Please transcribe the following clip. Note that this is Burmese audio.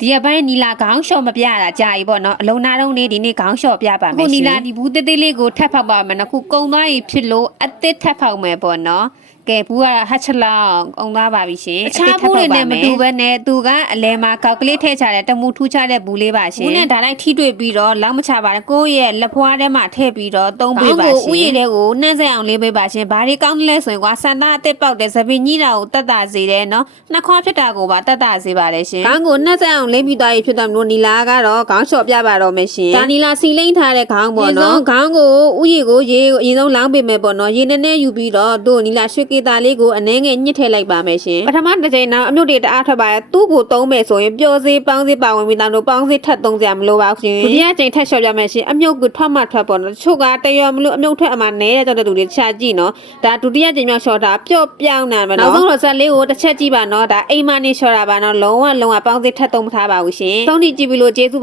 ဒီအပိုင်းနီလာခေါင်းလျှော့မပြတာကြာပြီပေါ့နော်အလုံးနာတုံးလေးဒီနေ့ခေါင်းလျှော့ပြပါမယ်ရှင်ခုနီလာဒီဘူးတေးသေးလေးကိုထပ်ဖောက်ပါမယ်နော်ခုကုံသွားရင်ဖြစ်လို့အသစ်ထပ်ဖောက်မယ်ပေါ့နော်ကဲဘူးကဟတ်ချလောင်းအောင်သားပါပြီရှင်အခြားဘူးတွေနဲ့မတူဘဲနဲ့သူကအလဲမှာကောက်ကလေးထည့်ချတဲ့တမူထူးချတဲ့ဘူးလေးပါရှင်ဘူးနဲ့ဒါလိုက်ထိတွေ့ပြီးတော့လောက်မချပါနဲ့ကိုယ့်ရဲ့လက်ဖွားထဲမှာထည့်ပြီးတော့သုံးပေးပါရှင်ဥယျာဉ်တွေကိုနှမ်းဆက်အောင်လေးပေးပါရှင်ဘာတွေကောင်းလဲဆိုရင်ကွာစန္ဒအသစ်ပေါက်တဲ့သပင်ကြီးတာကိုတတ်တာစေတယ်နော်နှာခေါင်းဖြစ်တာကိုပါတတ်တာစေပါတယ်ရှင်ခေါင်းကိုနှက်ဆက်အောင်လေးပြီးသွားပြီဖြစ်တော့မျိုးနီလာကတော့ခေါင်းလျှော့ပြပါတော့မယ်ရှင်ဒါနီလာစီလိမ့်ထားတဲ့ခေါင်းပေါ့နော်ခေါင်းကိုဥယျာဉ်ကိုရေအရင်ဆုံးလောင်းပေးမယ်ပေါ့နော်ရေနဲ့နဲ့ယူပြီးတော့တို့နီလာရွှေကေတာလေးကိုအနေငယ်ညှစ်ထည့်လိုက်ပါမယ်ရှင်ပထမတစ်ချိန်နောက်အမြုပ်တွေတအားထွက်ပါရဲ့သူ့ကိုသုံးမယ်ဆိုရင်ပျော်စေးပေါင်းစေးပါဝင်ပြီးတော့ပေါင်းစေးထပ်သုံးစရာမလိုပါဘူးရှင်ဒုတိယချိန်ထပ်လျှော့ပြမယ်ရှင်အမြုပ်ကထွက်မှထွက်ပေါ့နော်တချို့ကတရွမလို့အမြုပ်ထွက်အမှနဲတဲ့ကြောင့်တူတွေချကြည့်နော်ဒါဒုတိယချိန်မြောက်လျှော့တာပျော့ပြောင်းနေမယ်နော်နောက်ဆုံးတော့ဇက်လေးကိုတစ်ချက်ကြည့်ပါနော်ဒါအိမ်မနေလျှော့တာပါနော်လုံးဝပေါင်းစေးထပ်သုံးမထားပါဘူးရှင်သုံးထိကြည့်ပြီးလို့ကျေးဇူး